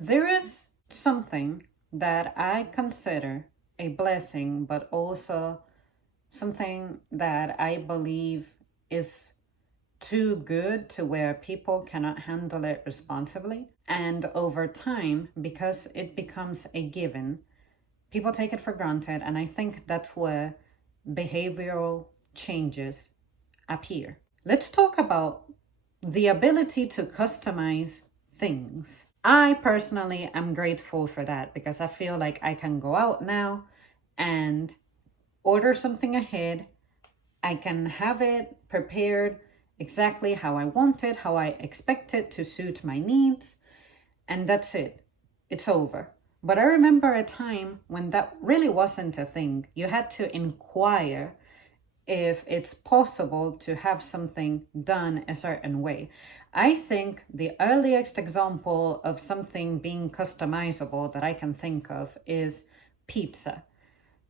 There is something that I consider a blessing, but also something that I believe is too good to where people cannot handle it responsibly. And over time, because it becomes a given, people take it for granted. And I think that's where behavioral changes appear. Let's talk about the ability to customize things. I personally am grateful for that because I feel like I can go out now and order something ahead. I can have it prepared exactly how I want it, how I expect it to suit my needs, and that's it. It's over. But I remember a time when that really wasn't a thing. You had to inquire if it's possible to have something done a certain way. I think the earliest example of something being customizable that I can think of is pizza.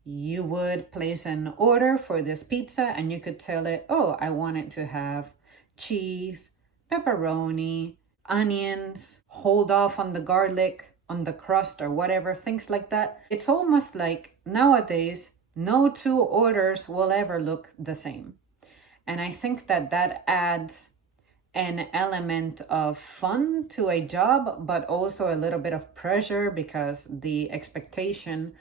You would place an order for this pizza and you could tell it, oh, I want it to have cheese, pepperoni, onions, hold off on the garlic, on the crust or whatever, things like that. It's almost like nowadays, no two orders will ever look the same. And I think that that adds an element of fun to a job, but also a little bit of pressure because the expectation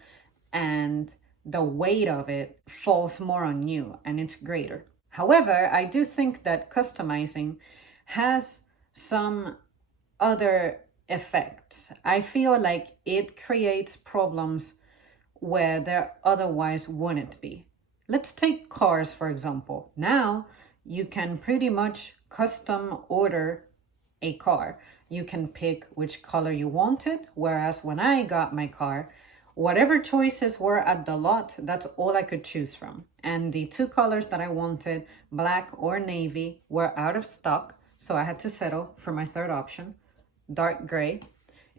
and the weight of it falls more on you and it's greater. However, I do think that customizing has some other effects. I feel like it creates problems where there otherwise wouldn't be. Let's take cars, for example. Now you can pretty much custom order a car. You can pick which color you wanted, whereas when I got my car, whatever choices were at the lot, that's all I could choose from. And the two colors that I wanted, black or navy, were out of stock, so I had to settle for my third option, dark gray.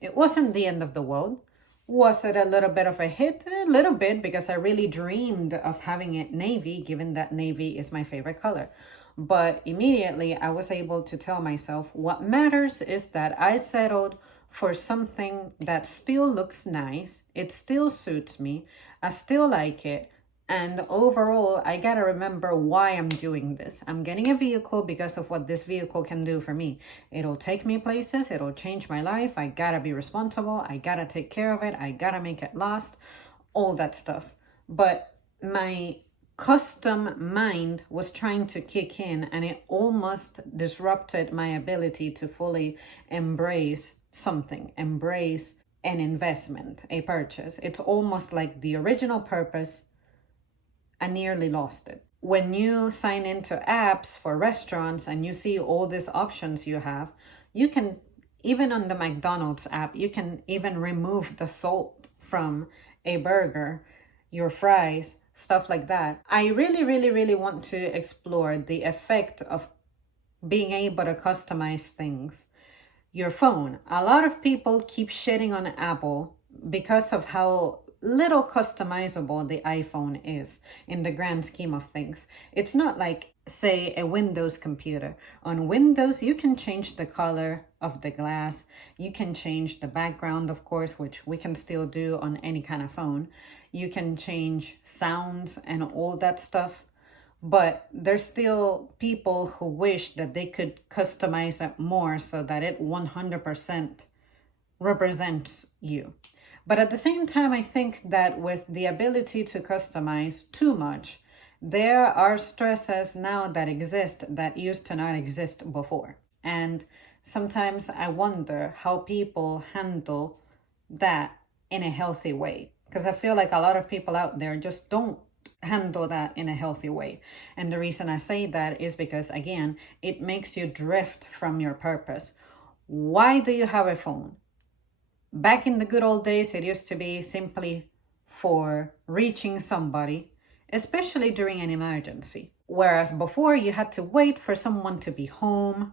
It wasn't the end of the world. Was it a little bit of a hit? A little bit, because I really dreamed of having it navy, given that navy is my favorite color. But immediately I was able to tell myself what matters is that I settled for something that still looks nice, it still suits me, I still like it, and overall, I gotta remember why I'm doing this. I'm getting a vehicle because of what this vehicle can do for me. It'll take me places, it'll change my life. I gotta be responsible, I gotta take care of it, I gotta make it last, all that stuff. But my custom mind was trying to kick in and it almost disrupted my ability to fully embrace something, embrace an investment, a purchase. It's almost like the original purpose, I nearly lost it. When you sign into apps for restaurants and you see all these options you have, you can, even on the McDonald's app, you can even remove the salt from a burger, your fries, stuff like that. I really, really, really want to explore the effect of being able to customize things. Your phone. A lot of people keep shitting on Apple because of how little customizable the iPhone is in the grand scheme of things. It's not like, say, a Windows computer. On Windows, you can change the color of the glass. You can change the background, of course, which we can still do on any kind of phone. You can change sounds and all that stuff. But there's still people who wish that they could customize it more so that it 100% represents you. But at the same time, I think that with the ability to customize too much, there are stresses now that exist that used to not exist before. And sometimes I wonder how people handle that in a healthy way. Because I feel like a lot of people out there just don't handle that in a healthy way. And the reason I say that is because, again, it makes you drift from your purpose. Why do you have a phone? Back in the good old days, it used to be simply for reaching somebody, especially during an emergency. Whereas before, you had to wait for someone to be home,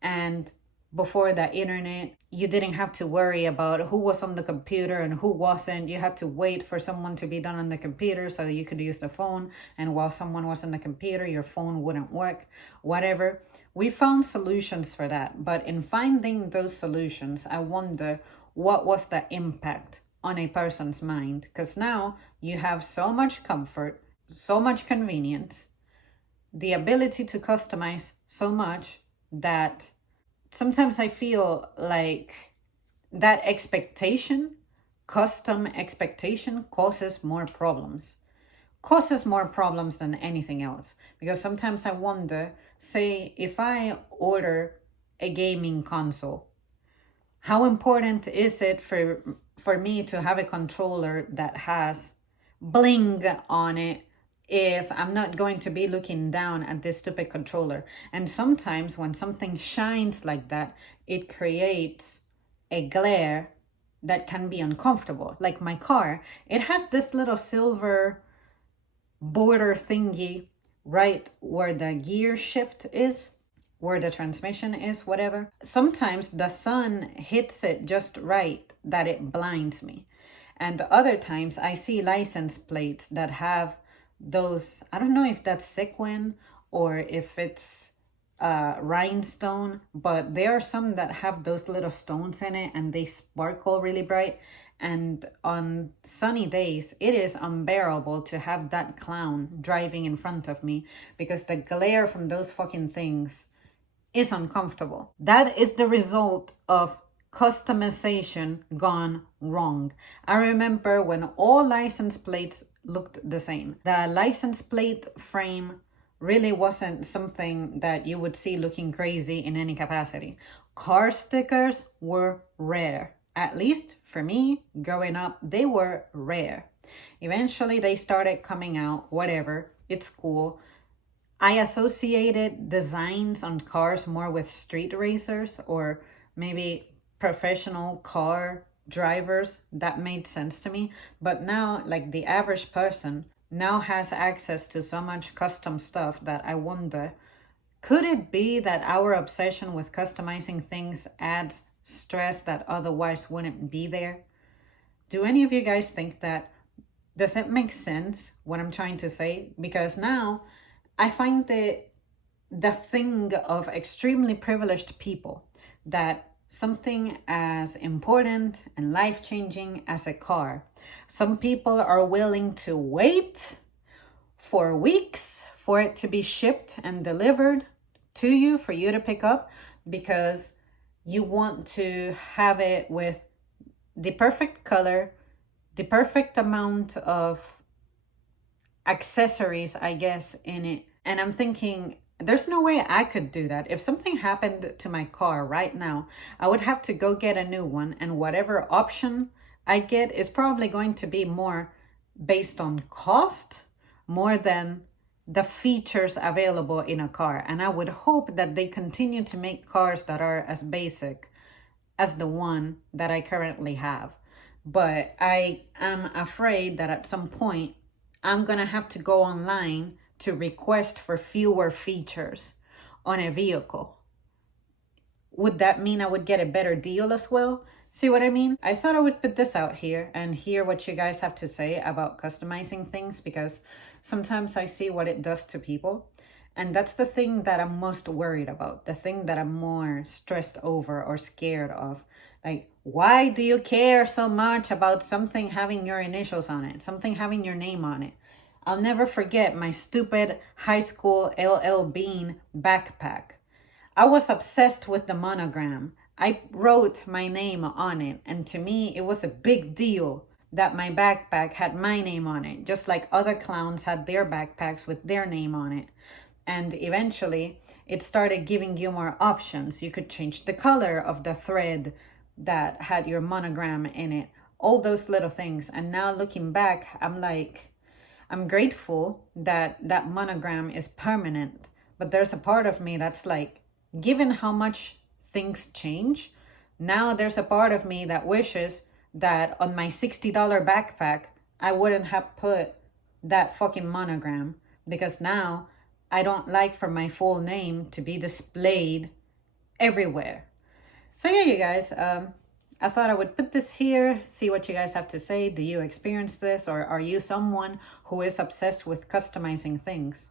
and before the internet, you didn't have to worry about who was on the computer and who wasn't. You had to wait for someone to be done on the computer so that you could use the phone. And while someone was on the computer, your phone wouldn't work, whatever. We found solutions for that. But in finding those solutions, I wonder, what was the impact on a person's mind? Because now you have so much comfort, so much convenience, the ability to customize so much that sometimes I feel like that expectation, custom expectation, causes more problems than anything else. Because sometimes I wonder, say, if I order a gaming console, how important is it for me to have a controller that has bling on it if I'm not going to be looking down at this stupid controller? And sometimes when something shines like that, it creates a glare that can be uncomfortable. Like my car, it has this little silver border thingy right where the gear shift is, where the transmission is, whatever. Sometimes the sun hits it just right that it blinds me. And other times I see license plates that have those, I don't know if that's sequin or if it's rhinestone, but there are some that have those little stones in it and they sparkle really bright. And on sunny days, it is unbearable to have that clown driving in front of me because the glare from those fucking things is uncomfortable. That is the result of customization gone wrong. I remember when all license plates looked the same. The license plate frame really wasn't something that you would see looking crazy in any capacity. Car stickers were rare. At least for me, growing up, they were rare. Eventually, they started coming out, whatever, it's cool. I associated designs on cars more with street racers or maybe professional car drivers. That made sense to me. But now, like the average person now has access to so much custom stuff that I wonder, could it be that our obsession with customizing things adds stress that otherwise wouldn't be there? Do any of you guys think that? Does it make sense what I'm trying to say? Because now I find the thing of extremely privileged people that something as important and life-changing as a car, some people are willing to wait for weeks for it to be shipped and delivered to you, for you to pick up, because you want to have it with the perfect color, the perfect amount of accessories, I guess, in it. And I'm thinking, there's no way I could do that. If something happened to my car right now, I would have to go get a new one, and whatever option I get is probably going to be more based on cost more than the features available in a car. And I would hope that they continue to make cars that are as basic as the one that I currently have. But I am afraid that at some point I'm gonna have to go online to request for fewer features on a vehicle. Would that mean I would get a better deal as well? See what I mean? I thought I would put this out here and hear what you guys have to say about customizing things, because sometimes I see what it does to people. And that's the thing that I'm most worried about, the thing that I'm more stressed over or scared of. Like, why do you care so much about something having your initials on it, something having your name on it? I'll never forget my stupid high school LL Bean backpack. I was obsessed with the monogram. I wrote my name on it, and to me, it was a big deal that my backpack had my name on it, just like other clowns had their backpacks with their name on it. And eventually, it started giving you more options. You could change the color of the thread that had your monogram in it, all those little things. And now looking back, I'm like, I'm grateful that that monogram is permanent. But there's a part of me that's like, given how much things change, now there's a part of me that wishes that on my $60 backpack, I wouldn't have put that fucking monogram, because now I don't like for my full name to be displayed everywhere. So yeah, you guys, I thought I would put this here, see what you guys have to say. Do you experience this, or are you someone who is obsessed with customizing things?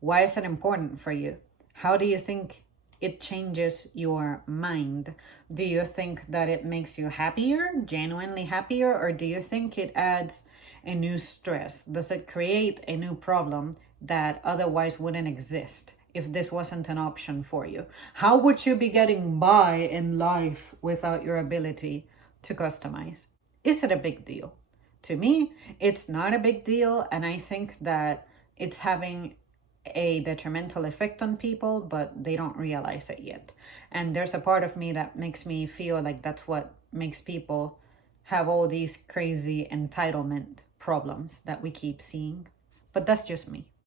Why is it important for you? How do you think it changes your mind. Do you think that it makes you happier, genuinely happier, or do you think it adds a new stress? Does it create a new problem that otherwise wouldn't exist if this wasn't an option for you? How would you be getting by in life without your ability to customize? Is it a big deal? To me, it's not a big deal, and I think that it's having a detrimental effect on people, but they don't realize it yet. And there's a part of me that makes me feel like that's what makes people have all these crazy entitlement problems that we keep seeing. But that's just me.